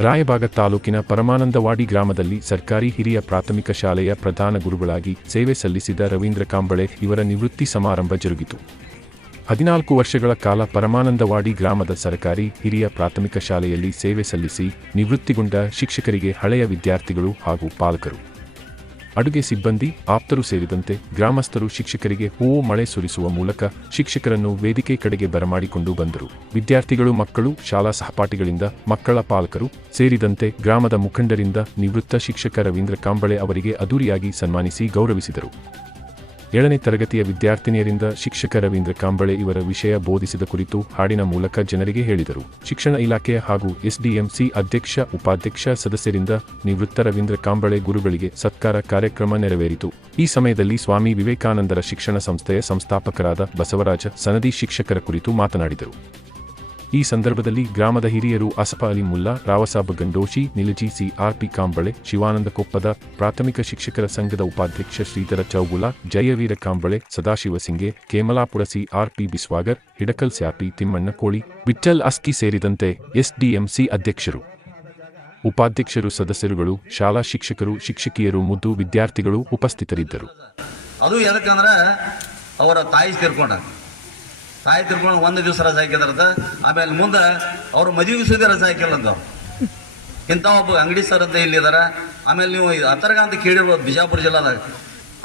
ರಾಯಬಾಗ ತಾಲೂಕಿನ ಪರಮಾನಂದವಾಡಿ ಗ್ರಾಮದಲ್ಲಿ ಸರ್ಕಾರಿ ಹಿರಿಯ ಪ್ರಾಥಮಿಕ ಶಾಲೆಯ ಪ್ರಧಾನ ಗುರುಗಳಾಗಿ ಸೇವೆ ಸಲ್ಲಿಸಿದ ರವೀಂದ್ರ ಕಾಂಬಳೆ ಇವರ ನಿವೃತ್ತಿ ಸಮಾರಂಭ ಜರುಗಿತು. ಹದಿನಾಲ್ಕು ವರ್ಷಗಳ ಕಾಲ ಪರಮಾನಂದವಾಡಿ ಗ್ರಾಮದ ಸರ್ಕಾರಿ ಹಿರಿಯ ಪ್ರಾಥಮಿಕ ಶಾಲೆಯಲ್ಲಿ ಸೇವೆ ಸಲ್ಲಿಸಿ ನಿವೃತ್ತಿಗೊಂಡ ಶಿಕ್ಷಕರಿಗೆ ಹಳೆಯ ವಿದ್ಯಾರ್ಥಿಗಳು ಹಾಗೂ ಪಾಲಕರು. ಅಡುಗೆ ಸಿಬ್ಬಂದಿ, ಆಪ್ತರು ಸೇರಿದಂತೆ ಗ್ರಾಮಸ್ಥರು ಶಿಕ್ಷಕರಿಗೆ ಹೂವು ಮಳೆ ಸುರಿಸುವ ಮೂಲಕ ಶಿಕ್ಷಕರನ್ನು ವೇದಿಕೆ ಕಡೆಗೆ ಬರಮಾಡಿಕೊಂಡು ಬಂದರು. ವಿದ್ಯಾರ್ಥಿಗಳು, ಮಕ್ಕಳು, ಶಾಲಾ ಸಹಪಾಠಿಗಳಿಂದ ಮಕ್ಕಳ ಪಾಲಕರು ಸೇರಿದಂತೆ ಗ್ರಾಮದ ಮುಖಂಡರಿಂದ ನಿವೃತ್ತ ಶಿಕ್ಷಕ ರವೀಂದ್ರ ಕಾಂಬಳೆ ಅವರಿಗೆ ಅದ್ದೂರಿಯಾಗಿ ಸನ್ಮಾನಿಸಿ ಗೌರವಿಸಿದರು. ಏಳನೇ ತರಗತಿಯ ವಿದ್ಯಾರ್ಥಿನಿಯರಿಂದ ಶಿಕ್ಷಕ ರವೀಂದ್ರ ಕಾಂಬಳೆ ಇವರ ವಿಷಯ ಬೋಧಿಸಿದ ಕುರಿತು ಹಾಡಿನ ಮೂಲಕ ಜನರಿಗೆ ಹೇಳಿದರು. ಶಿಕ್ಷಣ ಇಲಾಖೆ ಹಾಗೂ ಎಸ್ಡಿಎಂಸಿ ಅಧ್ಯಕ್ಷ, ಉಪಾಧ್ಯಕ್ಷ ಸದಸ್ಯರಿಂದ ನಿವೃತ್ತ ರವೀಂದ್ರ ಕಾಂಬಳೆ ಗುರುಗಳಿಗೆ ಸತ್ಕಾರ ಕಾರ್ಯಕ್ರಮ ನೆರವೇರಿತು. ಈ ಸಮಯದಲ್ಲಿ ಸ್ವಾಮಿ ವಿವೇಕಾನಂದರ ಶಿಕ್ಷಣ ಸಂಸ್ಥೆಯ ಸಂಸ್ಥಾಪಕರಾದ ಬಸವರಾಜ ಸನದಿ ಶಿಕ್ಷಕರ ಕುರಿತು ಮಾತನಾಡಿದರು. ಈ ಸಂದರ್ಭದಲ್ಲಿ ಗ್ರಾಮದ ಹಿರಿಯರು Asaf Ali Mulla, Ravasab Gandoshi, Nilaji C R P Kamble, Shivanand Koppad ಪ್ರಾಥಮಿಕ ಶಿಕ್ಷಕರ ಸಂಘದ ಉಪಾಧ್ಯಕ್ಷ Shridhar Chougule, Jayaveer Kamble, Sadashiv Singe, Kemalapur C R P Biswagar, Hidkal Syapi, Timmanna Koli Vithal Aski ಸೇರಿದಂತೆ ಎಸ್ಡಿಎಂಸಿ ಅಧ್ಯಕ್ಷರು. ಉಪಾಧ್ಯಕ್ಷರು ಸದಸ್ಯರುಗಳು, ಶಾಲಾ ಶಿಕ್ಷಕರು, ಶಿಕ್ಷಕಿಯರು, ಮುದ್ದು ವಿದ್ಯಾರ್ಥಿಗಳು ಉಪಸ್ಥಿತರಿದ್ದರು. ಅದು ಅವರ ತಾಯಿ ತಾಯಿ ಒಂದು ದಿವಸ ರಜೆ ಹಾಕಿದ್ರದ ಆಮೇಲೆ ಮುಂದೆ ಅವ್ರ ಮದುವೆ ಸುದ್ದಿ ರಜೆ ಹಾಕಿಲ್ಲಂತ ಇಂಥ ಒಬ್ಬ ಅಂಗಡಿ ಸರ್ ಅಂತ ಇಲ್ಲಿದಾರ. ಆಮೇಲೆ ನೀವು ಅಥರ್ಗ ಅಂತ ಕೇಳಿರ್ಬೋದು ಬಿಜಾಪುರ ಜಿಲ್ಲಾದಾಗ.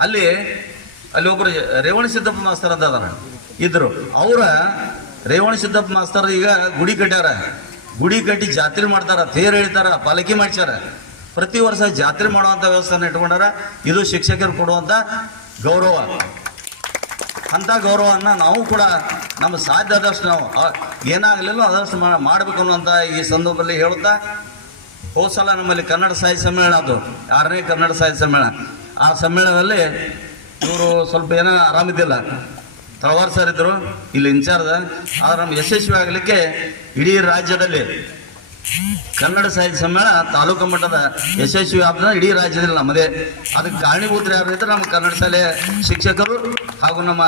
ಅಲ್ಲಿ ಅಲ್ಲಿ ಒಬ್ಬರು ರೇವಣ ಸಿದ್ದಪ್ಪ ಮಾಸ್ತರ್ ಅಂತ ಅದಾರ ಇದ್ರು. ಅವರ ರೇವಣ ಸಿದ್ದಪ್ಪ ಮಾಸ್ತರ್ ಈಗ ಗುಡಿ ಕಟ್ಟ್ಯಾರ ಗುಡಿ ಕಟ್ಟಿ ಜಾತ್ರೆ ಮಾಡ್ತಾರ, ತೇರು ಎಳಿತಾರ, ಪಾಲಕಿ ಮಾಡ್ಸ್ಯಾರ. ಪ್ರತಿ ವರ್ಷ ಜಾತ್ರೆ ಮಾಡುವಂಥ ವ್ಯವಸ್ಥೆನ ಇಟ್ಕೊಂಡಾರ. ಇದು ಶಿಕ್ಷಕರು ಕೊಡುವಂಥ ಗೌರವ. ಅಂಥ ಗೌರವವನ್ನು ನಾವು ಕೂಡ ನಮ್ಮ ಸಾಧ್ಯ ಆದಷ್ಟು ನಾವು ಏನಾಗಲಿಲ್ಲೋ ಮಾ- ಮಾಡ್ಬೇಕು ಅನ್ನುವಂಥ ಈ ಸಂದರ್ಭದಲ್ಲಿ ಹೇಳುತ್ತಾ, ಹೋದ ಸಲ ನಮ್ಮಲ್ಲಿ ಕನ್ನಡ ಸಾಹಿತ್ಯ ಸಮ್ಮೇಳನ ಅದು ಆರನೇ ಕನ್ನಡ ಸಾಹಿತ್ಯ ಸಮ್ಮೇಳನ. ಆ ಸಮ್ಮೇಳನದಲ್ಲಿ ಇವರು ಸ್ವಲ್ಪ ಏನೋ ಆರಾಮಿದ್ದಿಲ್ಲ. ತಳವಾರ್ ಸರ್ ಇದ್ದರು ಇಲ್ಲಿ ಇನ್ಚಾರ್ಜ್, ಆದ್ರೆ ನಮ್ಮ ಯಶಸ್ವಿ ಆಗಲಿಕ್ಕೆ ಇಡೀ ರಾಜ್ಯದಲ್ಲಿ ಕನ್ನಡ ಸಾಹಿತ್ಯ ಸಮ್ಮೇಳನ ತಾಲೂಕು ಮಟ್ಟದ ಯಶಸ್ವಿ ಆದ ಇಡೀ ರಾಜ್ಯದಲ್ಲಿ ನಮ್ಮದೇ. ಅದಕ್ಕೆ ಕಾರಣೀಭೂತರು ಯಾರು ಇದ್ರೆ ನಮ್ಮ ಕನ್ನಡ ಶಾಲೆ ಶಿಕ್ಷಕರು ಹಾಗೂ ನಮ್ಮ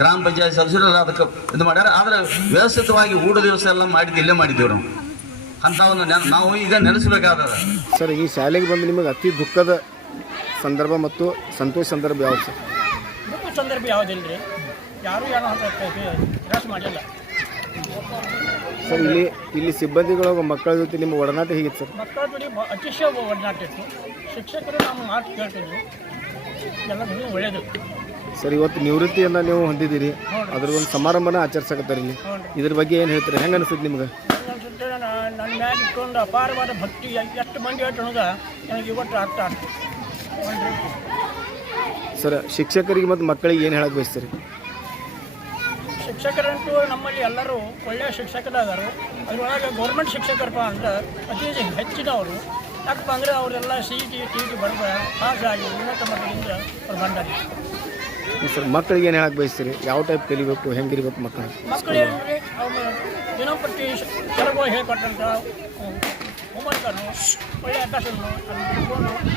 ಗ್ರಾಮ ಪಂಚಾಯತ್ ಸದಸ್ಯರು ಎಲ್ಲ ಅದಕ್ಕೆ ಇದು ಮಾಡ್ಯಾರ. ಆದ್ರೆ ವ್ಯವಸ್ಥಿತವಾಗಿ ಊಟ ದಿವಸ ಎಲ್ಲ ಮಾಡಿದ್ದು ಇಲ್ಲೇ ಮಾಡಿದ್ದೀವಿ ನಾವು. ಅಂಥವನ್ನು ಒಂದು ನಾವು ಈಗ ನೆನೆಸಬೇಕಾದ ಸರ್ ಈ ಶಾಲೆಗೆ ಬಂದು ನಿಮಗೆ ಅತಿ ದುಃಖದ ಸಂದರ್ಭ ಮತ್ತು ಸಂತೋಷ ಸಂದರ್ಭ ಯಾವ್ದು ಸರ್? ದುಃಖ ಸಂದರ್ಭ ಯಾವುದಿಲ್ಲ ರೀ ಯಾರು ಏನೋ ಅಂತ ನಿರಾಶ ಮಾಡಿಲ್ಲ ಸರ್ ಇಲ್ಲಿ ಇಲ್ಲಿ ಸಿಬ್ಬಂದಿಗಳ ಮಕ್ಕಳ ಜೊತೆ ನಿಮ್ಮ ಒಡನಾಟ ಹೇಗಿತ್ತು ಸರ್? ಮಕ್ಕಳ ಜೊತೆ ಅತಿಶಯ ಒಡನಾಟ ಇತ್ತು. ಶಿಕ್ಷಕರು ನಮ್ಮ ಮಾತು ಕೇಳ್ತಿದ್ವಿ ಎಲ್ಲ ಇನ್ನೂ ಒಳ್ಳೆಯದು ಸರ್ ಇವತ್ತು ನಿವೃತ್ತಿಯನ್ನು ನೀವು ಹೊಂದಿದ್ದೀರಿ. ಅದ್ರ ಒಂದು ಸಮಾರಂಭನ ಆಚರಿಸಕತ್ತಾರೆ ಇಲ್ಲಿ. ಇದ್ರ ಬಗ್ಗೆ ಏನು ಹೇಳ್ತೀರಿ? ಹೆಂಗೆ ಅನಿಸುತ್ತೆ ನಿಮ್ಗೆ? ನನ್ನ ಮ್ಯಾಗ ಇಟ್ಕೊಂಡು ಅಪಾರವಾದ ಭಕ್ತಿ ಎಷ್ಟು ಮಂದಿ ಹೇಳ್ತಣಗ ನನಗೆ ಇವತ್ತು ಅರ್ಥ ಆಗ್ತದೆ ಸರ್ ಶಿಕ್ಷಕರಿಗೆ ಮತ್ತು ಮಕ್ಕಳಿಗೆ ಏನು ಹೇಳಕ್ಕೆ ಬಯಸ್ತೀರಿ? ಶಿಕ್ಷಕರಂತೂ ನಮ್ಮಲ್ಲಿ ಎಲ್ಲರೂ ಒಳ್ಳೆಯ ಶಿಕ್ಷಕರಾದರು. ಅದರೊಳಗೆ ಗೌರ್ಮೆಂಟ್ ಶಿಕ್ಷಕರಪ್ಪ ಅಂದ್ರೆ ಅತಿ ಹೆಚ್ಚಿನವರು. ಯಾಕಪ್ಪ ಅಂದರೆ ಅವರೆಲ್ಲ ಸಿ ಟಿ ಟಿ ಟಿ ಬರ್ಬ ಪಾಸ್ ಆಗಿ ಉನ್ನತ ಮಟ್ಟದಿಂದ ಅವ್ರು ಬಂದಾರೆ. ಸರ್ ಮಕ್ಕಳಿಗೆ ಏನು ಹೇಳಕ್ಕೆ ಬಯಸ್ತೀರಿ? ಯಾವ ಟೈಪ್ ಕಲಿಬೇಕು ಹೆಂಗಿರ್ಬೇಕು ಮಕ್ಕಳು? ಮಕ್ಕಳು ಏನಂದ್ರೆ ಅವ್ರು ಪ್ರತಿ ಕೆಲವು ಹೇಳ್ಕೊಟ್ಟಂಥ ಹೋಮ್ವರ್ಕನ್ನು ಒಳ್ಳೆಯ ಅಭ್ಯಾಸವನ್ನು ತಮ್ಮ ಜೀವನವನ್ನು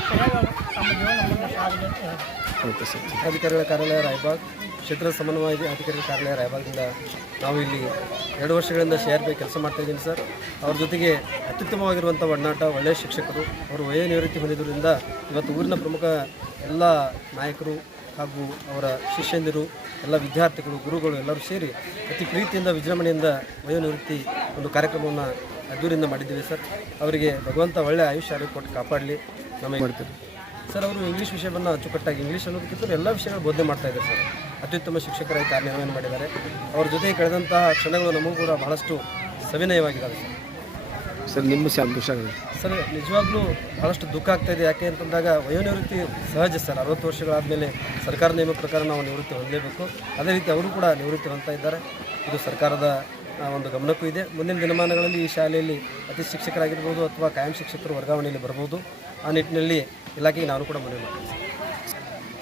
ಸಾಗಿದೆ ಅಂತ ಹೇಳ್ತಾರೆ ಓಕೆ ಸರ್ ಅಧಿಕಾರಿಗಳ ಕಾರ್ಯಾಲಯ ರಾಯಬಾಗ್. ಕ್ಷೇತ್ರ ಸಮನ್ವಯ ಅಧಿಕಾರಿಗಳ ಕಾರ್ಯಾಲಯ ರಾಯಬಾಗ್ನಿಂದ ನಾವು ಇಲ್ಲಿ ಎರಡು ವರ್ಷಗಳಿಂದ ಸಿ ಆರ್ ಪಿ ಕೆಲಸ ಮಾಡ್ತಾ ಇದ್ದೀನಿ ಸರ್. ಅವ್ರ ಜೊತೆಗೆ ಅತ್ಯುತ್ತಮವಾಗಿರುವಂಥ ಒಡನಾಟ ಒಳ್ಳೆಯ ಶಿಕ್ಷಕರು ಅವರು ವಯೋ ನಿವೃತ್ತಿ ಹೊಂದಿದ್ದರಿಂದ ಇವತ್ತು ಊರಿನ ಪ್ರಮುಖ ಎಲ್ಲ ನಾಯಕರು ಹಾಗೂ ಅವರ ಶಿಷ್ಯಂದಿರು ಎಲ್ಲ ವಿದ್ಯಾರ್ಥಿಗಳು ಗುರುಗಳು ಎಲ್ಲರೂ ಸೇರಿ ಅತಿ ಪ್ರೀತಿಯಿಂದ ವಿಜೃಂಭಣೆಯಿಂದ ವಯೋ ನಿವೃತ್ತಿ ಒಂದು ಕಾರ್ಯಕ್ರಮವನ್ನು ಅದ್ದೂರಿಂದ ಮಾಡಿದ್ದೀವಿ ಸರ್. ಅವರಿಗೆ ಭಗವಂತ ಒಳ್ಳೆಯ ಆಯುಷ್ಯ ಆರೋಗ್ಯ ಕೊಟ್ಟು ಕಾಪಾಡಲಿ. ನಮಗೆ ಮಾಡ್ತೀರಿ ಸರ್ ಅವರು ಇಂಗ್ಲೀಷ್ ವಿಷಯವನ್ನು ಅಚ್ಚುಕಟ್ಟಾಗಿ ಇಂಗ್ಲೀಷ್ ಅನ್ನೋದಕ್ಕಿಂತ ಎಲ್ಲ ವಿಷಯಗಳು ಬೋಧನೆ ಮಾಡ್ತಾ ಇದ್ದಾರೆ ಸರ್. ಅತ್ಯುತ್ತಮ ಶಿಕ್ಷಕರಾಗಿ ಕಾರ್ಯನಿರ್ವಹಣೆ ಮಾಡಿದ್ದಾರೆ. ಅವ್ರ ಜೊತೆ ಕಳೆದಂತಹ ಕ್ಷಣಗಳು ನಮಗೂ ಕೂಡ ಬಹಳಷ್ಟು ಸವಿನಯವಾಗಿದ್ದಾವೆ ಸರ್. ಸರ್ ನಿಮ್ಮ ಸರ್ ನಿಜವಾಗ್ಲೂ ಬಹಳಷ್ಟು ದುಃಖ ಆಗ್ತಾ ಇದೆ. ಯಾಕೆ ಅಂತಂದಾಗ ವಯೋನಿವೃತ್ತಿ ಸಹಜ ಸರ್. ಅರವತ್ತು ವರ್ಷಗಳಾದಮೇಲೆ ಸರ್ಕಾರ ನಿಯಮ ಪ್ರಕಾರ ನಾವು ನಿವೃತ್ತಿ ಹೊಂದಲೇಬೇಕು. ಅದೇ ರೀತಿ ಅವರು ಕೂಡ ನಿವೃತ್ತಿ ಹೊಂದ್ತಾ ಇದ್ದಾರೆ. ಇದು ಸರ್ಕಾರದ ಒಂದು ಗಮನಕ್ಕೂ ಇದೆ. ಮುಂದಿನ ದಿನಮಾನಗಳಲ್ಲಿ ಈ ಶಾಲೆಯಲ್ಲಿ ಅತಿ ಶಿಕ್ಷಕರಾಗಿರ್ಬೋದು ಅಥವಾ ಕಾಯಂ ಶಿಕ್ಷಕರು ವರ್ಗಾವಣೆಯಲ್ಲಿ ಬರ್ಬೋದು. ಆ ನಿಟ್ಟಿನಲ್ಲಿ ಇಲಾಖೆಗೆ ನಾನು ಕೂಡ ಮನವಿ ಮಾಡ್ತೀನಿ ಸರ್.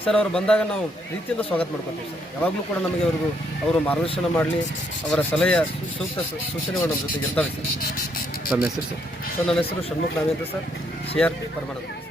ಸರ್ ಅವರು ಬಂದಾಗ ನಾವು ಪ್ರೀತಿಯಿಂದ ಸ್ವಾಗತ ಮಾಡ್ಕೊತೀವಿ ಸರ್. ಯಾವಾಗಲೂ ಕೂಡ ನಮಗೆ ಅವ್ರಿಗೂ ಅವರು ಮಾರ್ಗದರ್ಶನ ಮಾಡಲಿ ಅವರ ಸಲಹೆಯ ಸೂಕ್ತ ಸೂಚನೆಗಳು ನಮ್ಮ ಜೊತೆಗೆ ಇರ್ತವೆ ಸರ್. ನನ್ನ ಹೆಸರು ಸರ್? ಸರ್ ನನ್ನ ಹೆಸರು Shanmukha Navendra sir. C R P Paramananda.